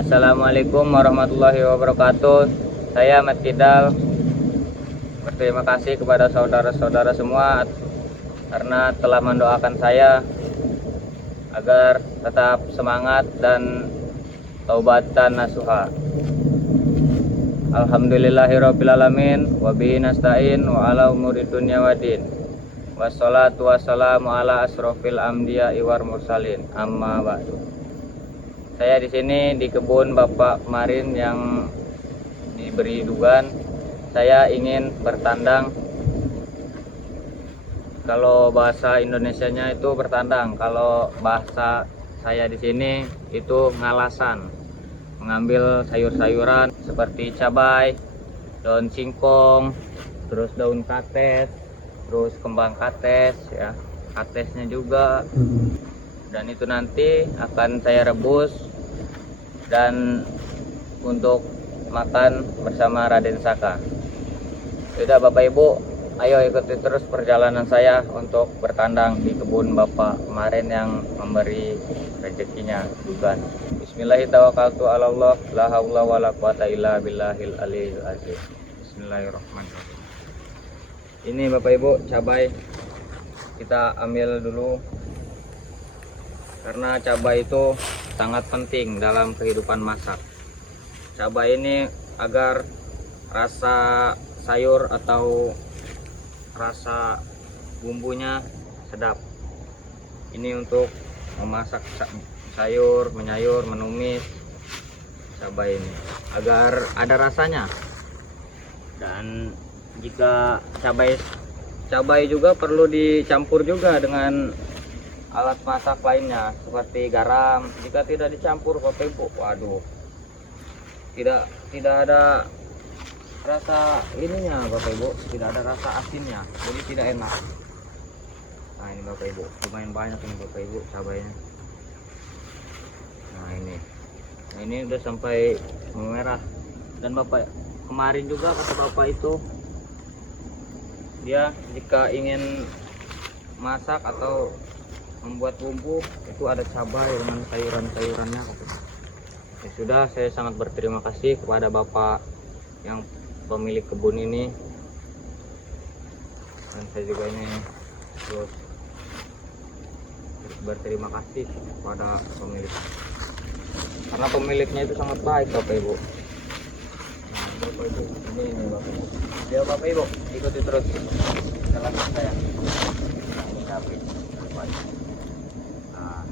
Assalamualaikum warahmatullahi wabarakatuh. Saya Ahmad Kidal berterima kasih kepada saudara-saudara semua karena telah mendoakan saya agar tetap semangat dan taubatan nasuha. Alhamdulillahirrabbilalamin wabihi nasta'in wa ala umuri dunya waddin. Wassalatu wassalamu ala asrofil amdiya iwar mursalin. Amma ba'du. Saya di sini di kebun Bapak kemarin yang diberi dugaan. Saya ingin bertandang. Kalau bahasa Indonesianya itu bertandang. Kalau bahasa saya di sini itu ngalasan. Mengambil sayur-sayuran seperti cabai, daun singkong, terus daun kates, terus kembang kates ya, katesnya juga. Dan itu nanti akan saya rebus dan untuk makan bersama Raden Saka. Sudah Bapak Ibu, ayo ikuti terus perjalanan saya untuk bertandang di kebun Bapak kemarin yang memberi rezekinya dugaan. Bismillahirrahmanirrahim. La haula wala quwata illa billahil aliyil azim. Bismillahirrahmanirrahim. Ini Bapak Ibu cabai kita ambil dulu karena cabai itu sangat penting dalam kehidupan masak. Cabai ini agar rasa sayur atau rasa bumbunya sedap. Ini untuk memasak sayur, menyayur, menumis cabai ini agar ada rasanya. Dan jika cabai juga perlu dicampur juga dengan alat masak lainnya seperti garam. Jika tidak dicampur Bapak Ibu, waduh, tidak ada rasa ininya Bapak Ibu, tidak ada rasa asinnya, jadi tidak enak. Nah ini Bapak Ibu, lumayan banyak ini Bapak Ibu cabainya. Nah ini udah sampai memerah. Dan Bapak kemarin juga kata Bapak itu, dia jika ingin masak atau membuat bumbu itu ada cabai dengan sayuran-sayurannya. Ya sudah, saya sangat berterima kasih kepada Bapak yang pemilik kebun ini, dan saya juga ini terus berterima kasih kepada pemilik, karena pemiliknya itu sangat baik Bapak Ibu. Nah Bapak Ibu, ini Bapak Ibu, ya Bapak Ibu ikuti terus jalan saya. Ini cabai. Nah,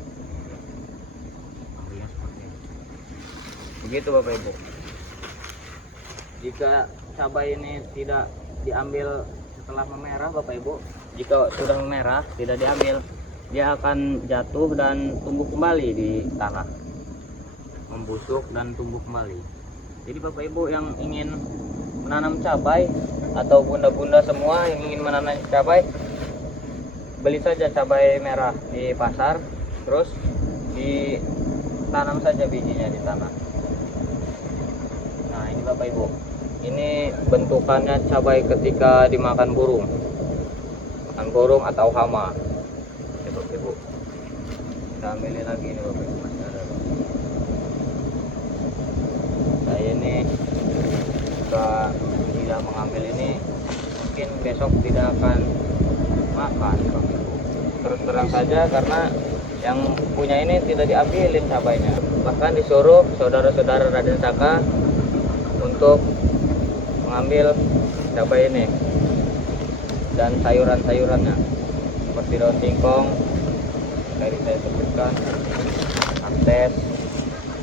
ambilnya seperti ini. Begitu Bapak Ibu. Jika cabai ini tidak diambil setelah memerah Bapak Ibu, jika sudah memerah tidak diambil, dia akan jatuh dan tumbuh kembali di tanah, membusuk dan tumbuh kembali. Jadi Bapak Ibu yang ingin menanam cabai atau bunda-bunda semua yang ingin menanam cabai, beli saja cabai merah di pasar, terus ditanam saja bijinya di tanah. Nah ini Bapak Ibu, ini bentukannya cabai ketika dimakan burung, makan burung atau hama ya Bapak Ibu. Kita ambilin lagi ini Bapak Ibu, masih ada. Saya ini jika tidak mengambil ini mungkin besok tidak akan makan Bapak Ibu. Terus terang saja, karena yang punya ini tidak diambilin cabainya, bahkan disuruh saudara-saudara Raden Saka untuk mengambil cabai ini dan sayuran-sayurannya seperti daun singkong tadi saya sebutkan, kates,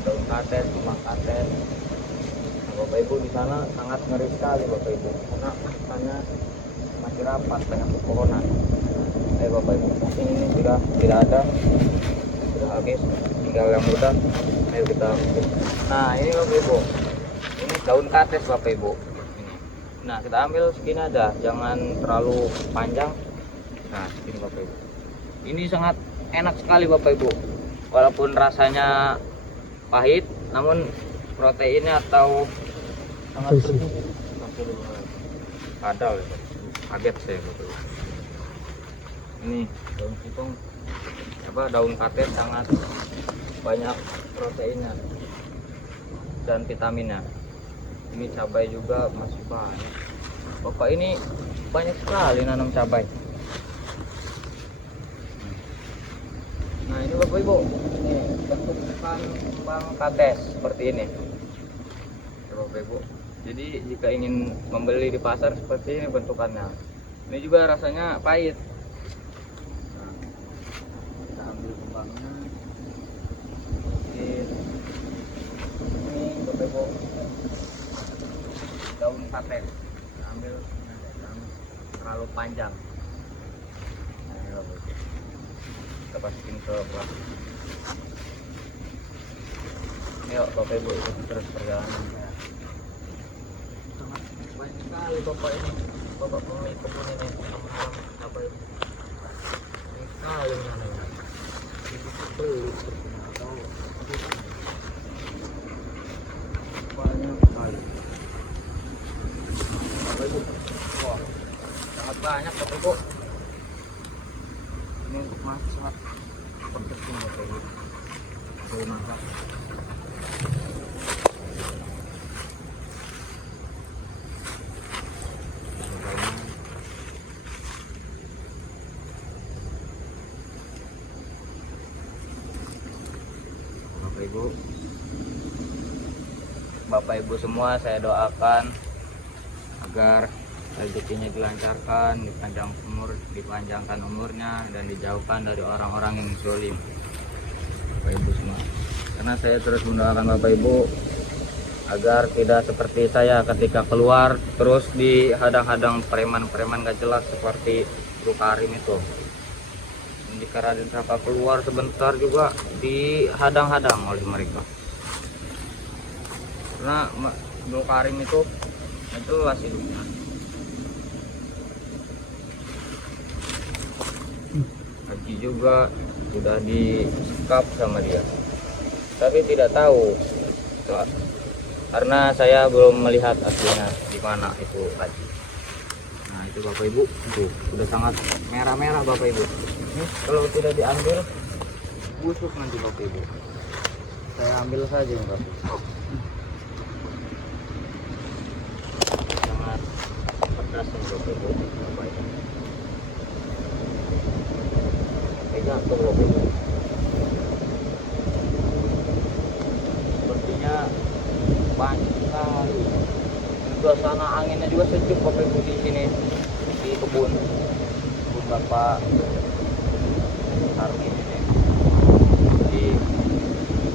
daun kates, kembang kates. Nah, Bapak Ibu di sana sangat ngeri sekali Bapak Ibu, karena hutannya masih rapat, banyak pepohonan. Bapak Ibu, mungkin ini sudah tidak ada, sudah habis, tinggal yang muda. Ayo kita ambil. Nah ini Bapak Ibu, ini daun kates Bapak Ibu. Nah kita ambil segini aja, jangan terlalu panjang. Nah segini Bapak Ibu, ini sangat enak sekali Bapak Ibu, walaupun rasanya pahit, namun proteinnya atau sangat bergizi. Padahal kaget saya Bapak Ibu. Ini daun singkong, daun kates sangat banyak proteinnya. dan vitaminnya. Ini cabai juga masih banyak. Bapak ini banyak sekali nanam cabai. Nah ini Bapak Ibu, ini bentukan kembang kates seperti ini. Bapak Ibu, jadi jika ingin membeli di pasar seperti ini bentukannya. Ini juga rasanya pahit. Nah, kita ambil kembangnya. Oke. Ini Bapak Ibu, daun kates. Kita ambil yang terlalu panjang. Nah, ini Bapak Ibu, kita masukin ke plastik. Yuk Bapak Ibu, ikuti terus perjalanan saya. Sangat banyak sekali Bapak ini, Bapak pemilik kebun ini, teman-teman cabai ini. Banyak sekali nanamnya. Ini beli atau banyak sekali. Bapak Ibu, wah, sangat banyak Bapak Ibu. Ini untuk masak penting Bapak Ibu. Untuk masak. Bapak Ibu semua, saya doakan agar rezekinya dilancarkan, dipanjangkan umurnya, dan dijauhkan dari orang-orang yang zalim. Bapak Ibu semua, karena saya terus mendoakan Bapak Ibu agar tidak seperti saya ketika keluar terus dihadang-hadang preman-preman gak jelas seperti Bu Karim itu. Jika Raden Saka keluar sebentar juga dihadang-hadang oleh mereka. Karena Bu Karim itu jelas hidupnya. Haji juga sudah disekap sama dia, tapi tidak tahu karena saya belum melihat aslinya di mana itu Haji. Nah itu Bapak Ibu, tuh sudah sangat merah-merah Bapak Ibu. Kalau tidak diambil busuk nanti Bapak Ibu. Saya ambil saja Bapak Ibu. Sangat pedas Bapak Ibu. Pegang tuh Bapak Ibu. Sepertinya banyak sekali. Suasana anginnya juga sejuk Bapak Ibu di sini, di kebun Bapak Sarmin ini. Di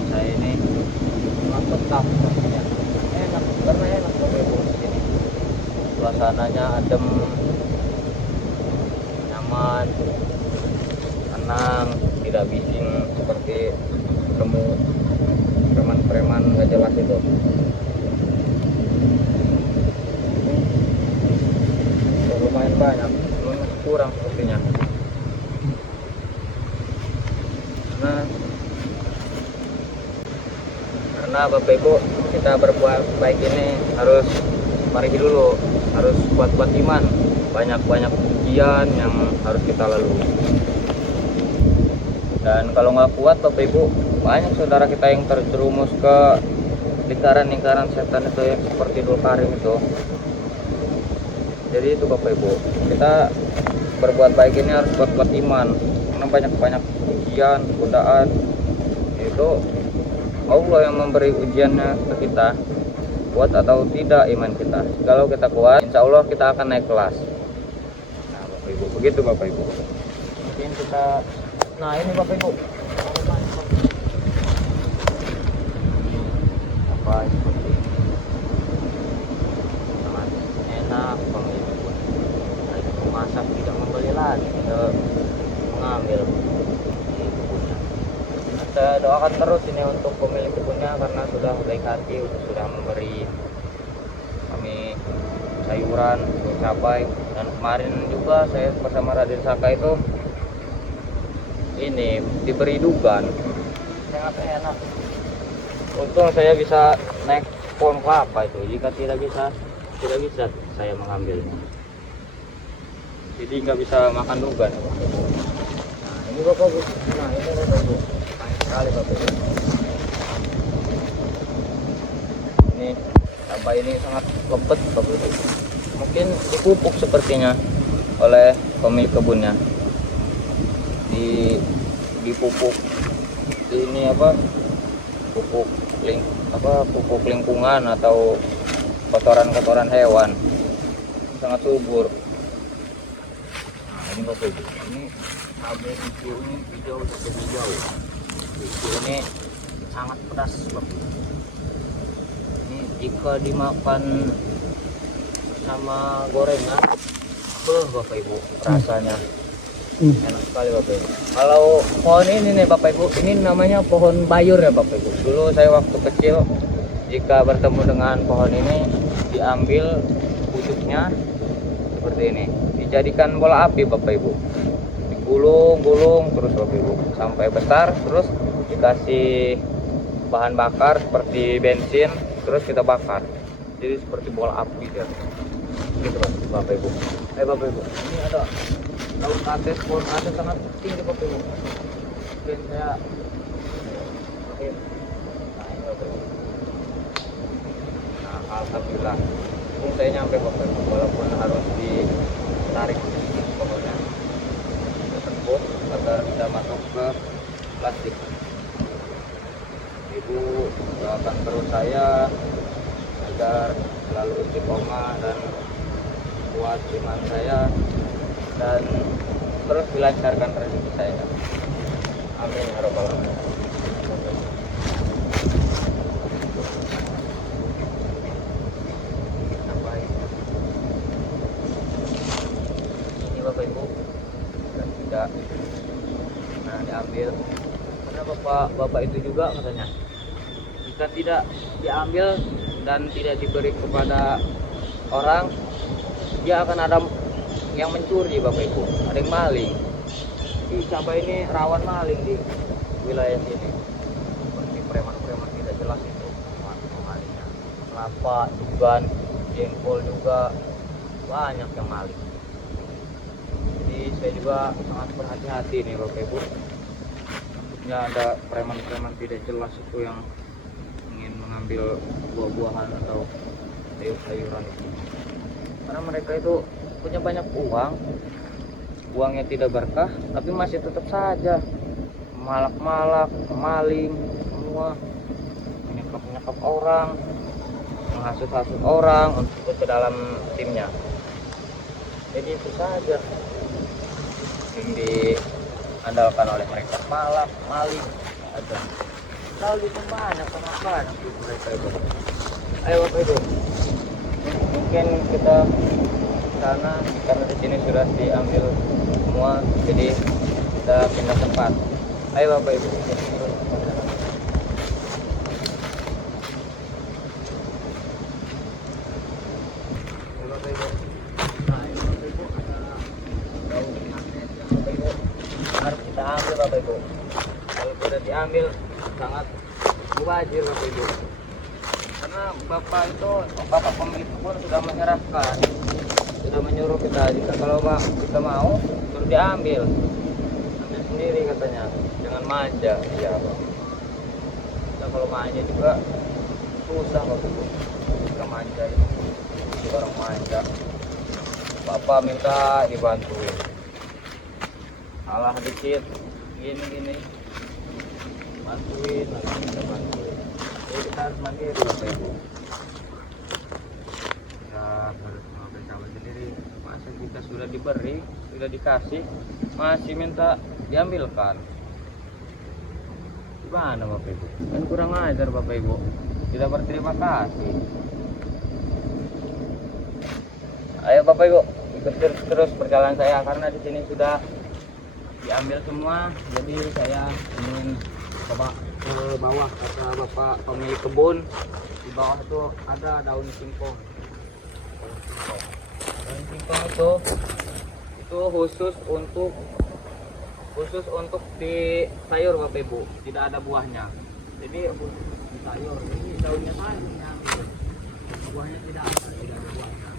saya ini memang betah sepertinya. Enak, karena enak Bapak Ibu di sini. Suasananya adem, nyaman, tenang, tidak bising seperti ketemu preman-preman gak jelas itu. Lumayan banyak, kurang sepertinya. Karena Bapak Ibu, kita berbuat baik ini harus mari dulu, harus kuat-kuat iman, banyak-banyak ujian yang harus kita lalui. Dan kalau nggak kuat Bapak Ibu, banyak saudara kita yang terjerumus ke lingkaran-lingkaran setan itu yang seperti Dul Karim itu. Jadi itu Bapak Ibu, kita berbuat baik ini harus kuat-kuat iman, karena banyak-banyak ujian, godaan. Itu Allah yang memberi ujiannya ke kita, kuat atau tidak iman kita. Kalau kita kuat, insya Allah kita akan naik kelas. Nah Bapak Ibu, begitu Bapak Ibu. Mungkin kita, nah ini Bapak Ibu, apa seperti ini, sangat enak Bapak Ibu. Masak tidak membeli lagi, kita mengambil di kebunnya. Saya doakan terus ini untuk pemilik kebunnya, karena sudah baik hati, sudah memberi kami sayuran, cabai, dan kemarin juga saya bersama Raden Saka itu ini diberi dugan, sangat enak. Untung saya bisa naik pohon kelapa itu, jika tidak bisa saya mengambilnya. Jadi nggak bisa makan dugan. Nah ini Bapak Bu, nah ini Bapak Bu, banyak sekali Bapak Bu. cabai ini sangat lepet Bapak Ibu. Mungkin dipupuk sepertinya oleh pemilik kebunnya. Dipupuk ini apa? Pupuk lingkungan atau kotoran-kotoran hewan. Sangat subur. Nah, ini Bapak Ibu. Ini cabai hijau ini hijau. Hijau ini sangat pedas Bapak Ibu. Ini jika dimakan sama gorengan, Bapak Ibu, rasanya enak sekali Bapak Ibu. Kalau pohon ini nih Bapak Ibu, ini namanya pohon bayur ya Bapak Ibu. Dulu saya waktu kecil, jika bertemu dengan pohon ini, diambil pucuknya seperti ini, dijadikan bola api Bapak Ibu, digulung-gulung terus Bapak Ibu sampai besar, terus dikasih bahan bakar seperti bensin, terus kita bakar, jadi seperti bola api dia gitu Bapak Ibu. Bapak Ibu, ini ada daun kates, pohon kates sangat tinggi Bapak Ibu. Mungkin saya nah ini Bapak Ibu. Nah alhamdulillah saya nyampe Bapak Ibu, walaupun harus ditarik sedikit pohonnya tersebut agar bisa masuk ke plastik. Ibu doakan terus saya agar selalu istiqomah dan kuat iman saya dan terus dilancarkan rezeki saya. Amin ya rabbal alamin. Ini Bapak Ibu dan tidak diambil karena bapak itu juga katanya, jika tidak diambil dan tidak diberi kepada orang, dia akan ada yang mencuri Bapak Ibu, ada yang maling. Cabai ini rawan maling di wilayah sini, seperti preman-preman tidak jelas itu malingnya. Kelapa, juga jengkol juga banyak yang maling. Jadi saya juga sangat berhati-hati nih Bapak Ibu. Takutnya ada preman-preman tidak jelas itu yang ingin mengambil buah-buahan atau sayur-sayuran itu. Karena mereka itu punya banyak uangnya tidak berkah, tapi masih tetap saja malak-malak, maling, semua menyekap orang, menghasut-hasut orang untuk ikut ke dalam timnya. Jadi itu saja yang diandalkan oleh mereka, malak, maling, ada. Lalu itu banyak mereka itu. Ayo Bapak Ibu, mungkin kita sana karena di sini sudah diambil semua, jadi kita pindah tempat. Ayo Bapak Ibu. Harus kita ambil Bapak Ibu. Kalau sudah diambil sangat mubazir Bapak Ibu. Karena bapak pemilik kebun sudah menyerahkan, sudah menyuruh kita, jika kalau kita mau suruh ambil sendiri katanya, jangan manja. Iya Pak. Kita kalau manja juga susah Bapak Ibu. Kita manja ini orang manja, bapak minta dibantuin, salah dikit gini bantuin lagi, kita bantuin. Jadi kita harus mandiri Bapak Ibu. Kita harus mengambil cabai sendiri. Masa kita sudah diberi, sudah dikasih, masih minta diambilkan? Gimana Bapak Ibu? Kan kurang ajar Bapak Ibu, tidak berterima kasih. Ayo Bapak Ibu, ikuti terus perjalanan saya karena di sini sudah diambil semua. Jadi saya ingin coba ke bawah, kata bapak pemilik kebun, di bawah itu ada daun singkong. Daun singkong itu khusus untuk di sayur Bapak Ibu, tidak ada buahnya. Jadi khusus di sayur, jadi daunnya saja, buahnya tidak ada buahnya.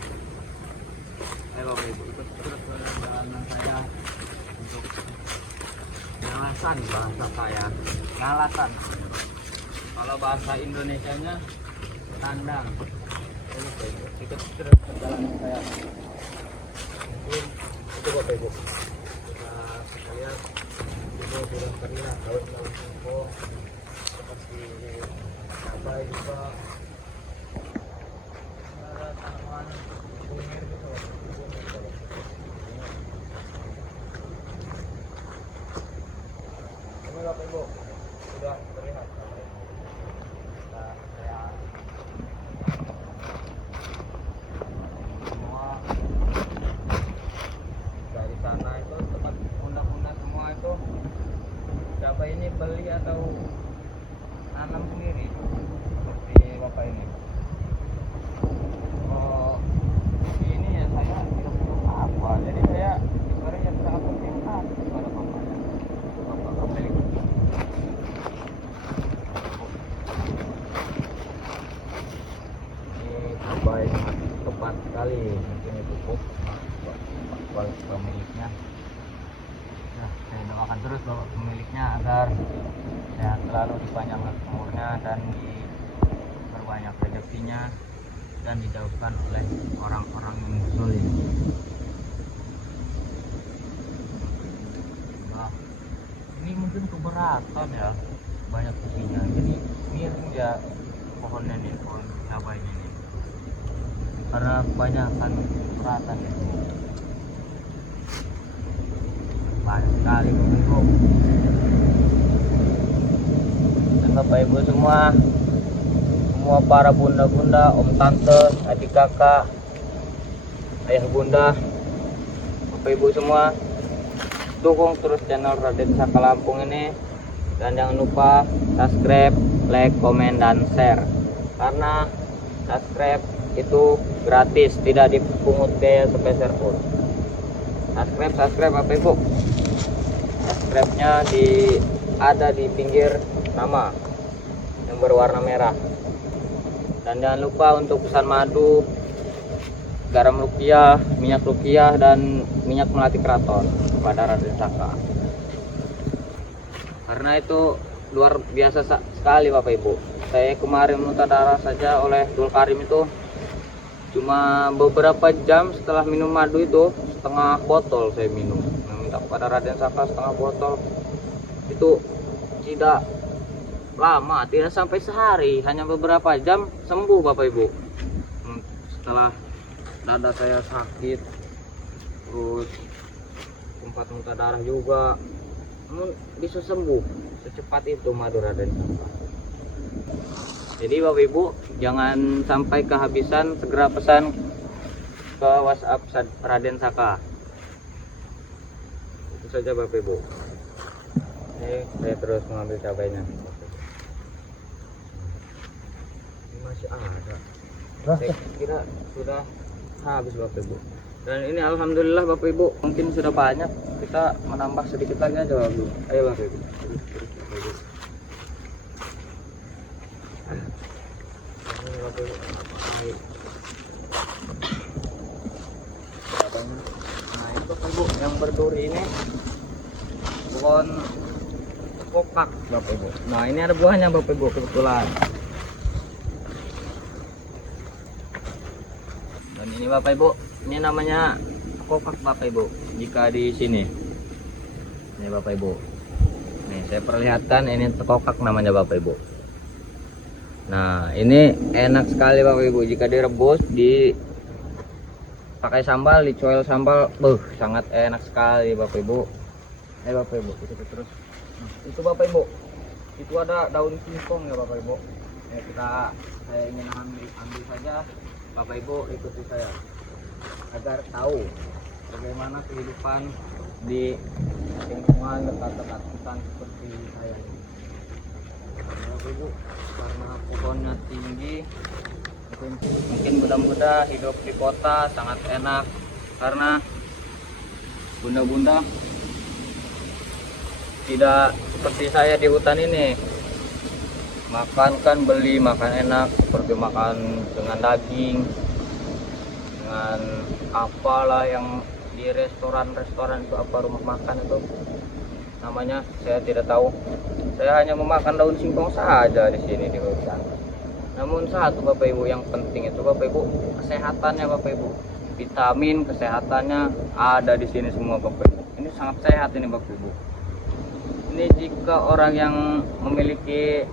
Ayo Bapak Ibu, ikut terus perjalanan saya untuk ngalasan, bahasa saya ngalasan. Kalau bahasa Indonesianya kandang. Ikut terus perjalanan saya. Mungkin itu Bapak Ibu. Kita lihat itu sudah terlihat daun-daun singkong seperti cabai juga. Ada tanaman kunir gitu. Ini Bapak Ibu sudah terlihat. Bapak ini beli atau nanam sendiri seperti Bapak ini. Oh, ini ya saya tidak punya apa, jadi saya sebenarnya tidak penting kepada bapaknya. Bapak pemilik. Ini apa yang tepat sekali, mungkin itu cukup buat pemiliknya. Saya doakan terus bapak pemiliknya agar sehat selalu, dipanjangkan umurnya dan diperbanyak rezekinya dan dijauhkan oleh orang-orang yang zalim. Nah, ini mungkin keberatan ya, banyak isinya. Jadi miring ya pohonnya nih, pohon cabainya nih. Karena kebanyakan keberatan ya. Banyak sekali Bapak Ibu. Dan Bapak Ibu semua para bunda-bunda, om tante, adik kakak, ayah bunda, Bapak Ibu semua, dukung terus channel Raden Saka Lampung ini. Dan jangan lupa subscribe, like, komen, dan share. Karena subscribe itu gratis, tidak dipungut biaya sepeser pun. Subscribe Bapak Ibu. Subscribe-nya ada di pinggir nama yang berwarna merah. Dan jangan lupa untuk pesan madu, garam rupiah, minyak rupiah, dan minyak melati keraton kepada Raden Saka. Karena itu luar biasa sekali Bapak Ibu. Saya kemarin muntah darah saja oleh Dul Karim itu cuma beberapa jam setelah minum madu itu, setengah botol saya minum. Minta kepada Raden Saka setengah botol. Itu tidak lama, tidak sampai sehari, hanya beberapa jam sembuh Bapak Ibu. Setelah dada saya sakit, terus sempat muntah darah juga, namun bisa sembuh secepat itu madu Raden Saka. Jadi Bapak Ibu jangan sampai kehabisan, segera pesan ke WhatsApp Raden Saka. Itu saja Bapak Ibu. Ini saya terus mengambil cabainya. Ini masih ada. Saya kira sudah habis Bapak Ibu. Dan ini alhamdulillah Bapak Ibu, mungkin sudah banyak. Kita menambah sedikit lagi aja Bapak Ibu. Ayo Bapak Ibu. Nah itu Bapak Ibu yang berduri ini pohon kokak Bapak Ibu. Nah ini ada buahnya Bapak Ibu kebetulan. Dan ini Bapak Ibu, ini namanya kokak Bapak Ibu. Jika di sini, ini Bapak Ibu. Nih saya perlihatkan, ini kokak namanya Bapak Ibu. Nah ini enak sekali Bapak Ibu jika direbus, pakai sambal, dicoel sambal, sangat enak sekali Bapak Ibu. Bapak Ibu, itu terus. Itu Bapak Ibu, itu ada daun singkong ya Bapak Ibu. Saya ingin ambil saja. Bapak Ibu ikuti saya agar tahu bagaimana kehidupan di lingkungan dekat-dekat hutan seperti saya ini. Bapak Ibu, karena pohonnya tinggi, mungkin mudah-mudahan hidup di kota sangat enak, karena bunda-bunda tidak seperti saya di hutan ini. Makan kan beli, makan enak, seperti makan dengan daging, dengan apalah yang di restoran-restoran itu, apa rumah makan itu namanya, saya tidak tahu. Saya hanya memakan daun singkong saja di sini di hutan. Namun satu Bapak Ibu yang penting itu Bapak Ibu, kesehatannya Bapak Ibu. Vitamin kesehatannya ada di sini semua Bapak Ibu. Ini sangat sehat ini Bapak Ibu. Ini jika orang yang memiliki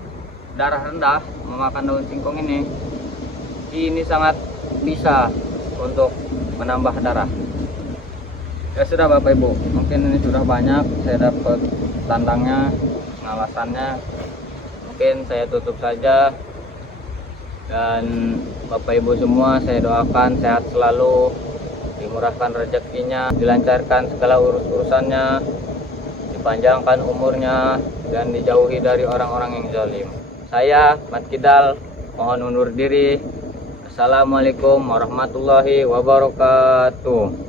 darah rendah memakan daun singkong ini sangat bisa untuk menambah darah. Ya sudah Bapak Ibu, mungkin ini sudah banyak saya dapat tandangnya, pengawasannya. Mungkin saya tutup saja. Dan Bapak Ibu semua saya doakan sehat selalu, dimurahkan rezekinya, dilancarkan segala urusannya, dipanjangkan umurnya, dan dijauhi dari orang-orang yang zalim. Saya Mat Kidal mohon undur diri. Assalamualaikum warahmatullahi wabarakatuh.